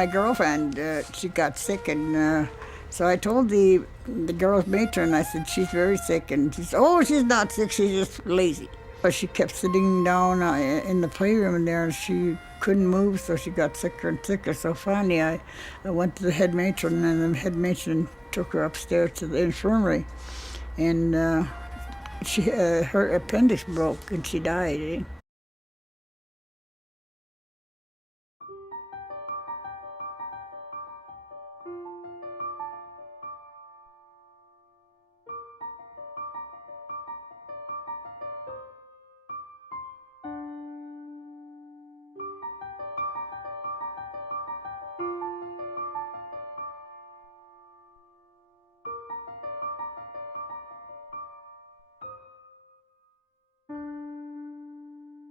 My girlfriend, she got sick, and so I told the girl's matron, I said, she's very sick, and she said, oh, she's not sick, she's just lazy. But she kept sitting down in the playroom there, and she couldn't move, so she got sicker and sicker. So finally, I went to the head matron, and the head matron took her upstairs to the infirmary, and her appendix broke, and she died. Eh?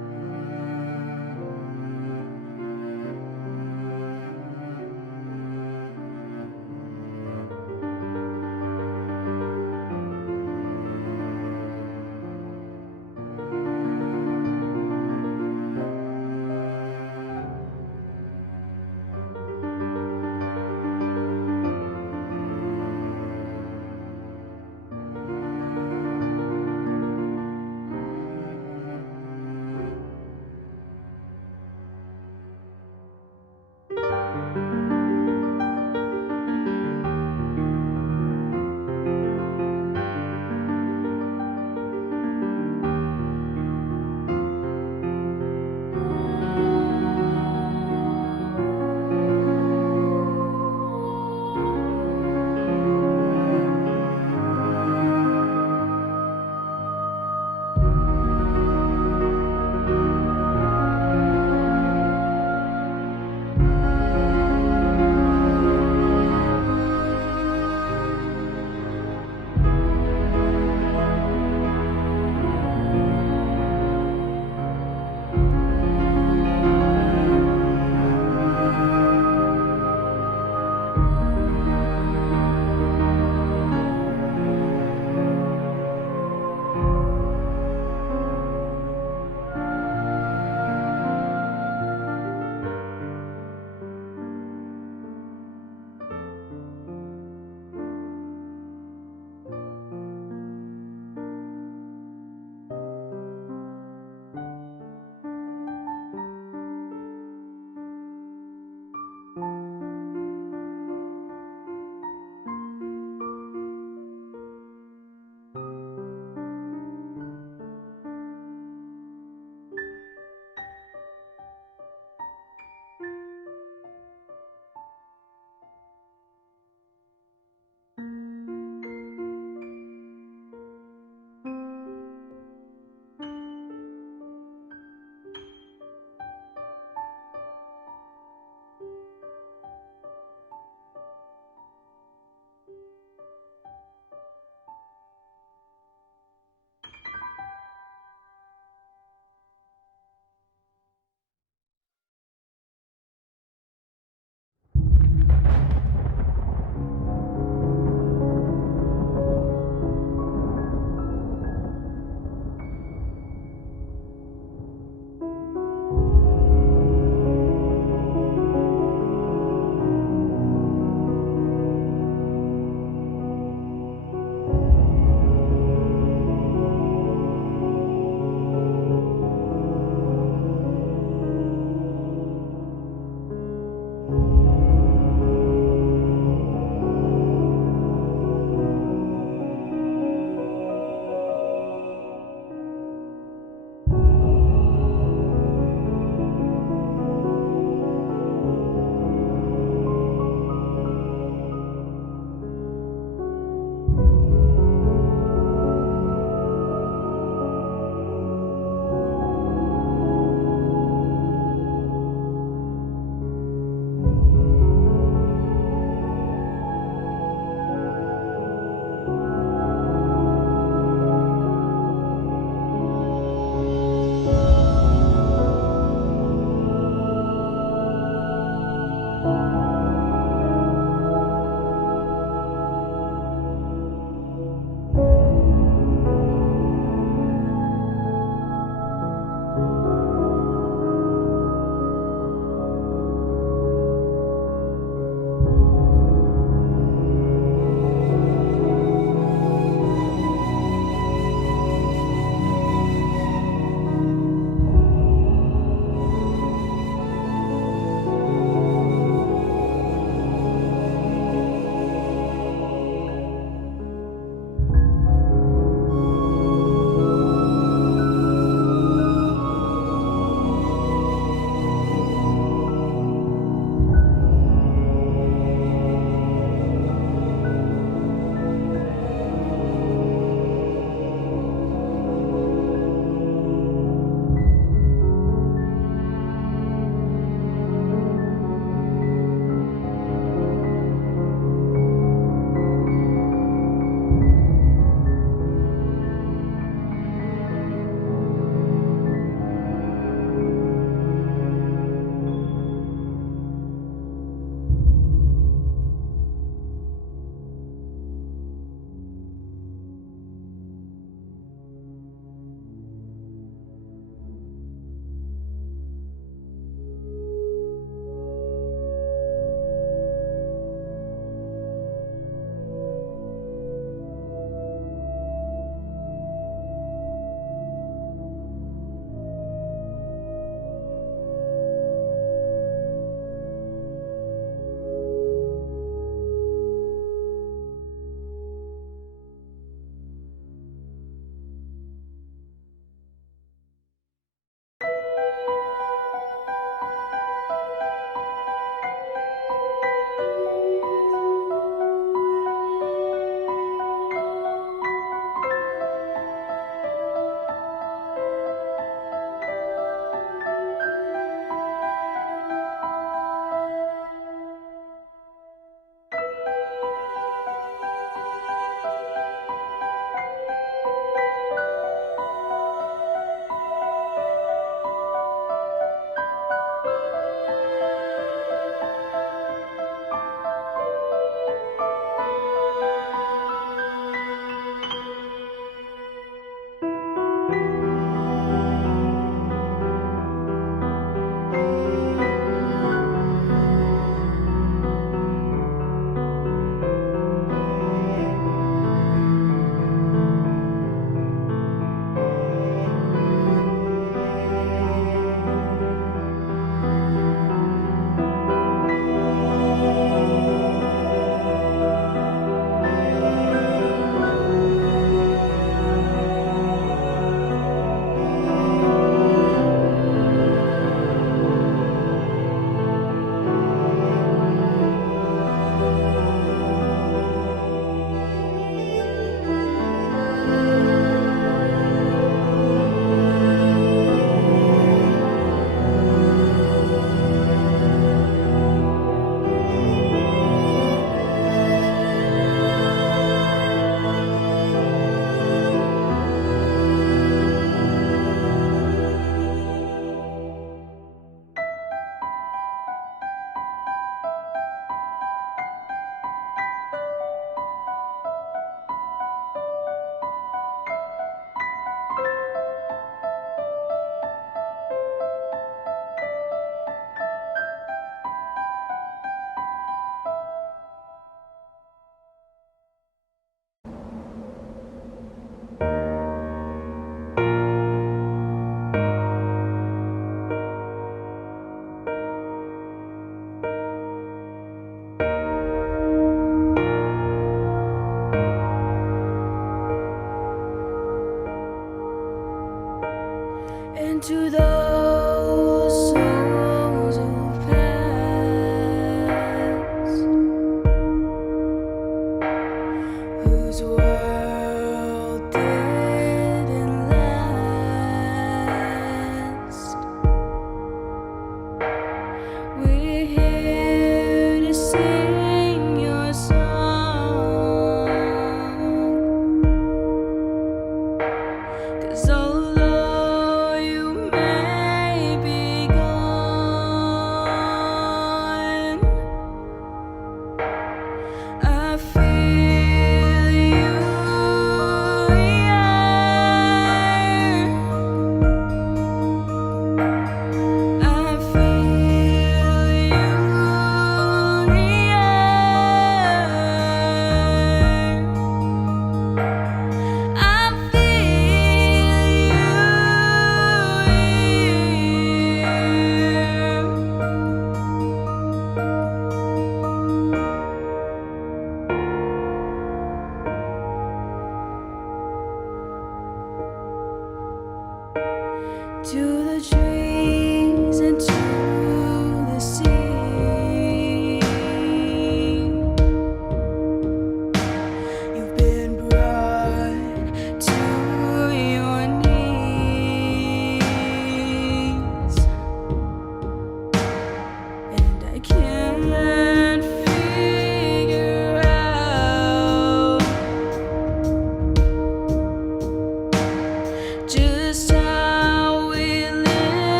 into those souls who passed, whose world didn't last. We're here to sing your song, 'cause although you may be gone, I feel you here. I feel you here. I to the trees and to the sea, you've been brought to your knees, and I can't figure out just how we live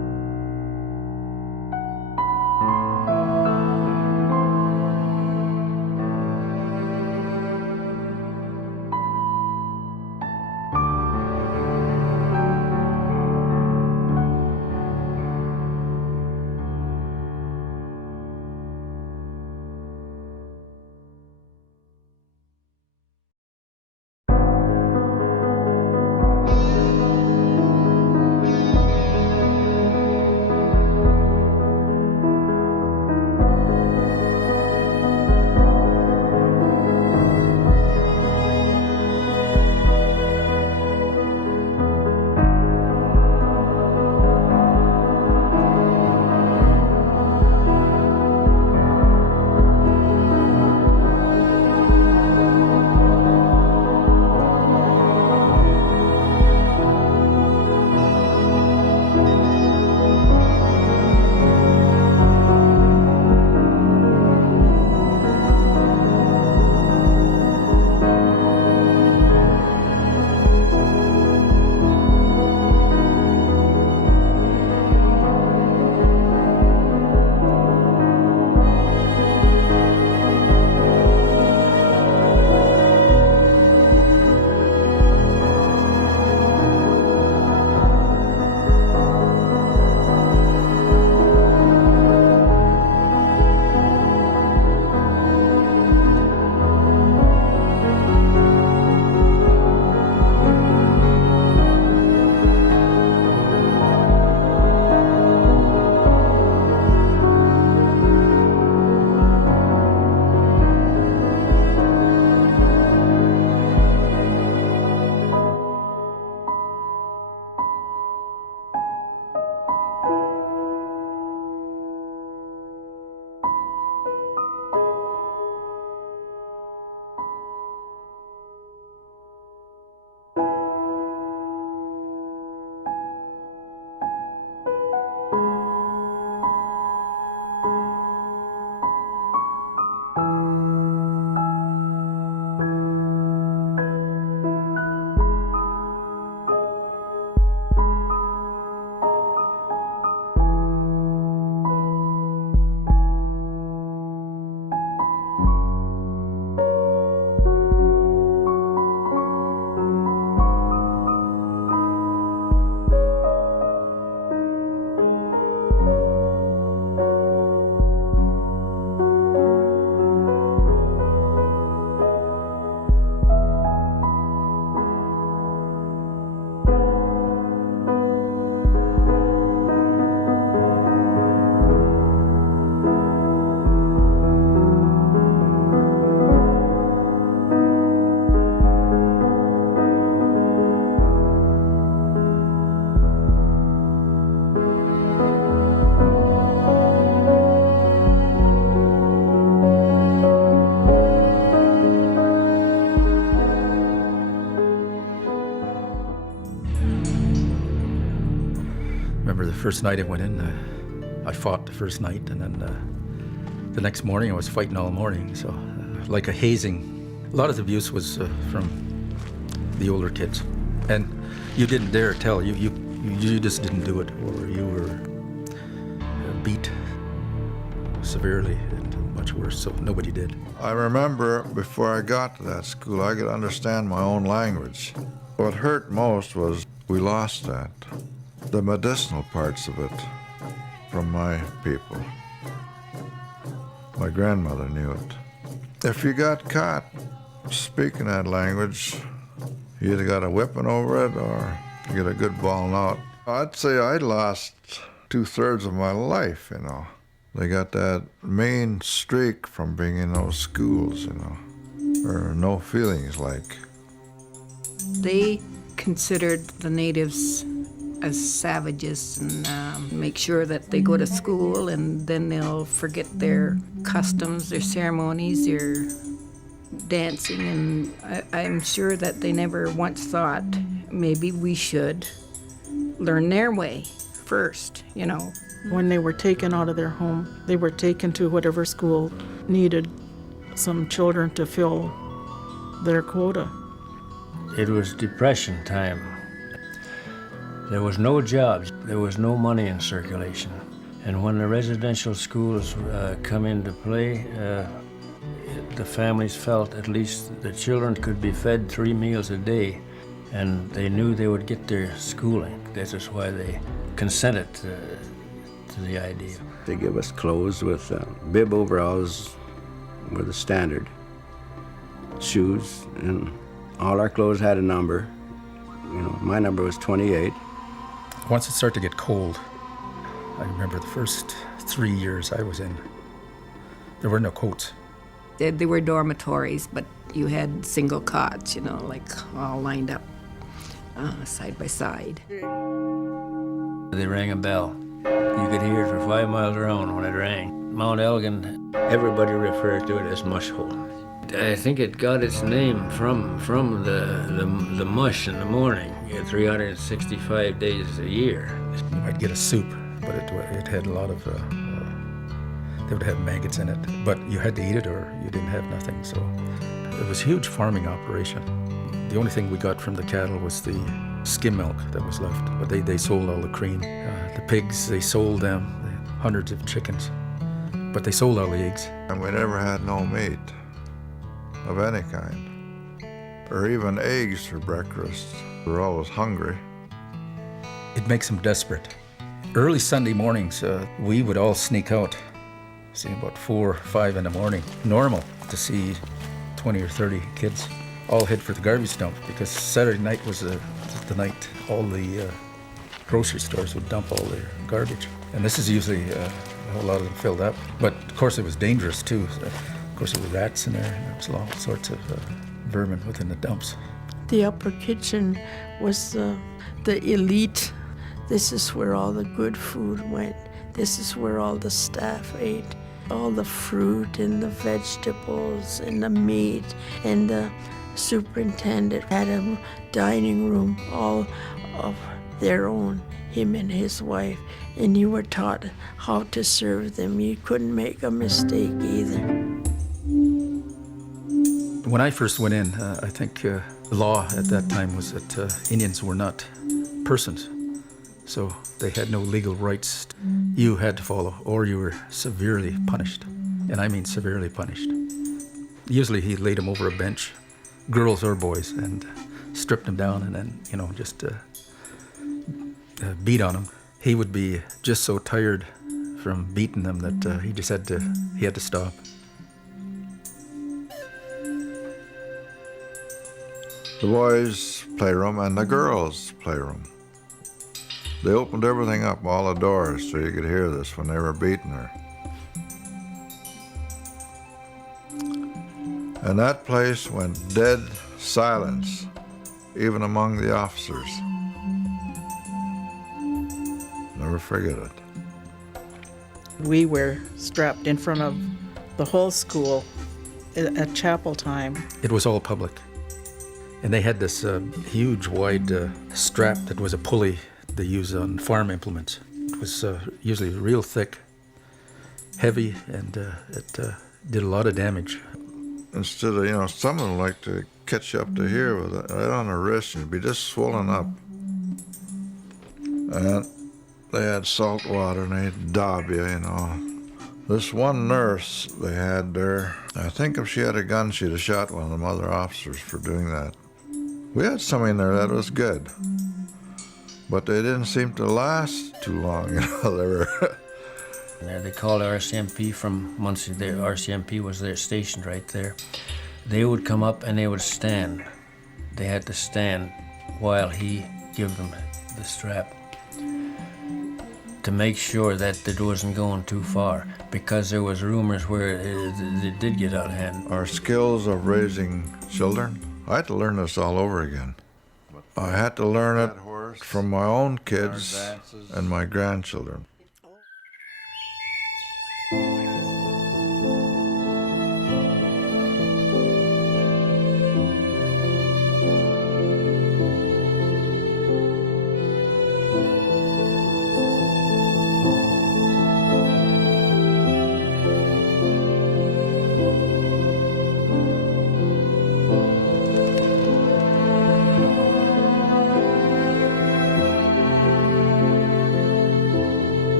first night I went in, I fought the first night, and then the next morning I was fighting all morning. So like a hazing. A lot of the abuse was from the older kids, and you didn't dare tell. You just didn't do it, or you were beat severely and much worse. So nobody did. I remember before I got to that school, I could understand my own language. What hurt most was we lost that, the medicinal parts of it, from my people. My grandmother knew it. If you got caught speaking that language, you either got a whipping over it or you get a good bawling out. I'd say I lost 2/3 of my life, you know. They got that mean streak from being in those schools, you know, or no feelings like. They considered the natives as savages and make sure that they go to school and then they'll forget their customs, their ceremonies, their dancing, and I'm sure that they never once thought maybe we should learn their way first, you know. When they were taken out of their home, they were taken to whatever school needed some children to fill their quota. It was Depression time. There was no jobs, there was no money in circulation. And when the residential schools come into play, the families felt at least the children could be fed 3 meals a day, and they knew they would get their schooling. That is why they consented to the idea. They give us clothes with bib overalls were the standard, shoes, and all our clothes had a number. You know, my number was 28. Once it started to get cold, I remember the first 3 years I was in, there were no coats. They were dormitories, but you had single cots, you know, like all lined up side by side. They rang a bell. You could hear it for 5 miles around when it rang. Mount Elgin, Everybody referred to it as mush hole. I think it got its name from the mush in the morning. You had 365 days a year. You might get a soup, but it had a lot of, they would have maggots in it. But you had to eat it or you didn't have nothing. So it was a huge farming operation. The only thing we got from the cattle was the skim milk that was left. But they sold all the cream. The pigs, they sold them, hundreds of chickens. But they sold all the eggs. And we never had no meat of any kind, or even eggs for breakfast. We were always hungry. It makes them desperate. Early Sunday mornings, we would all sneak out, see about 4 or 5 in the morning. Normal to see 20 or 30 kids all head for the garbage dump, because Saturday night was the night all the grocery stores would dump all their garbage. And this is usually a lot of them filled up. But of course it was dangerous too. Of course there were rats in there, and there was all sorts of vermin within the dumps. The upper kitchen was the elite. This is where all the good food went. This is where all the staff ate. All the fruit and the vegetables and the meat, and the superintendent had a dining room all of their own, him and his wife, and you were taught how to serve them. You couldn't make a mistake either. When I first went in, I think the law at that time was that Indians were not persons, so they had no legal rights. You had to follow, or you were severely punished, and I mean severely punished. Usually he laid them over a bench, girls or boys, and stripped them down, and then, you know, just beat on them. He would be just so tired from beating them that he had to stop. The boys' playroom and the girls' playroom. They opened everything up, all the doors, so you could hear this when they were beating her. And that place went dead silence, even among the officers. Never forget it. We were strapped in front of the whole school at chapel time. It was all public. And they had this huge, wide strap that was a pulley they use on farm implements. was usually real thick, heavy, and it did a lot of damage. Instead of, some of them like to catch you up to here with it right on the wrist and be just swollen up. And they had salt water and they'd daub you, This one nurse they had there, I think if she had a gun, she'd have shot one of them other officers for doing that. We had some in there that was good, but they didn't seem to last too long, They were They called RCMP from Muncey. The RCMP was there, stationed right there. They would come up and they would stand. They had to stand while he gave them the strap to make sure that it wasn't going too far, because there was rumors where it did get out of hand. Our skills of raising children, I had to learn this all over again. I had to learn it from my own kids and my grandchildren.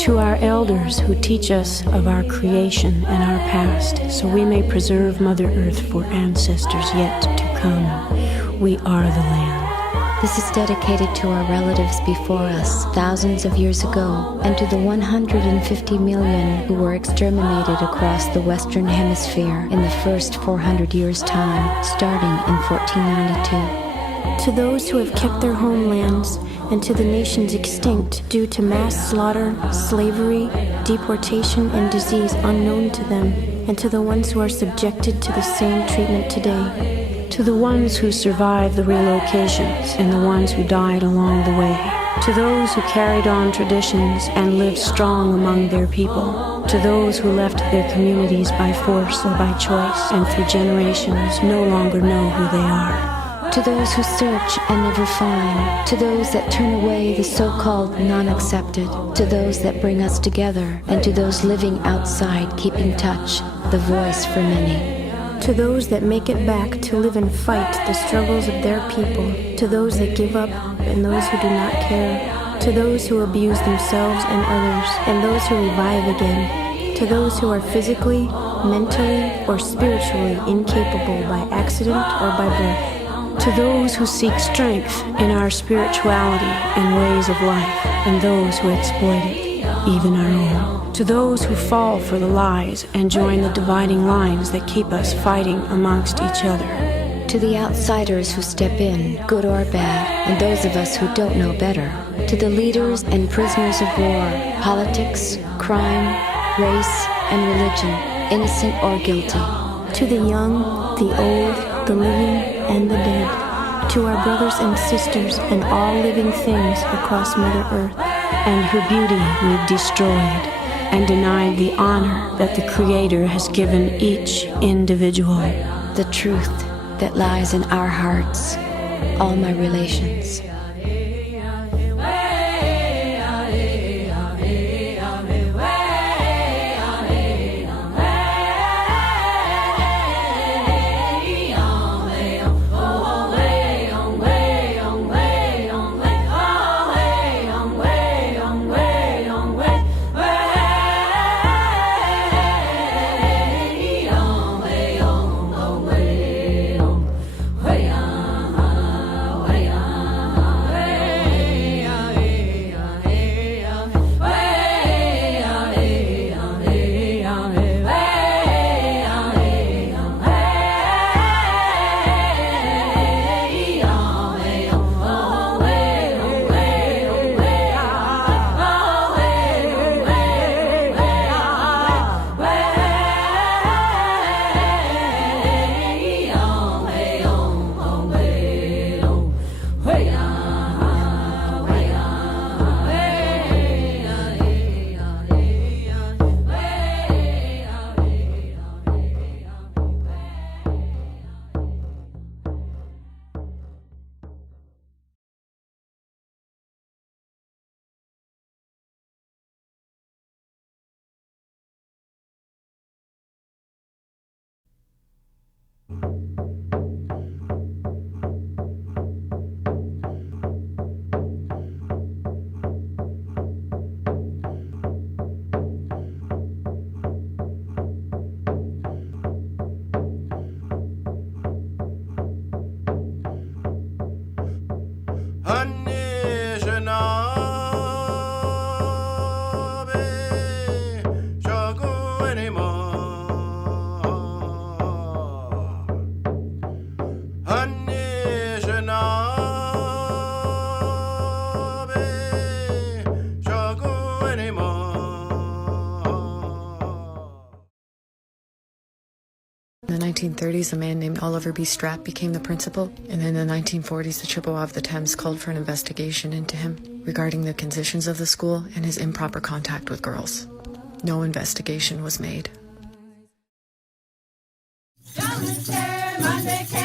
To our elders who teach us of our creation and our past, so we may preserve Mother Earth for ancestors yet to come, we are the land. This is dedicated to our relatives before us, thousands of years ago, and to the 150 million who were exterminated across the Western Hemisphere in the first 400 years' time, starting in 1492. To those who have kept their homelands, and to the nations extinct due to mass slaughter, slavery, deportation, and disease unknown to them, and to the ones who are subjected to the same treatment today. To the ones who survived the relocations and the ones who died along the way. To those who carried on traditions and lived strong among their people. To those who left their communities by force or by choice and through generations no longer know who they are. To those who search and never find. To those that turn away the so-called non-accepted. To those that bring us together. And to those living outside keeping touch, the voice for many. To those that make it back to live and fight the struggles of their people. To those that give up and those who do not care. To those who abuse themselves and others and those who revive again. To those who are physically, mentally, or spiritually incapable by accident or by birth. To those who seek strength in our spirituality and ways of life, and those who exploit it, even our own. To those who fall for the lies and join the dividing lines that keep us fighting amongst each other. To the outsiders who step in, good or bad, and those of us who don't know better. To the leaders and prisoners of war, politics, crime, race, and religion, innocent or guilty. To the young, the old, the living, and the dead. To our brothers and sisters and all living things across Mother Earth, and her beauty we've destroyed and denied the honor that the Creator has given each individual. The truth that lies in our hearts, all my relations. In the 1930s, a man named Oliver B. Strapp became the principal, and in the 1940s, the Chippewas of the Thames called for an investigation into him regarding the conditions of the school and his improper contact with girls. No investigation was made. Monday,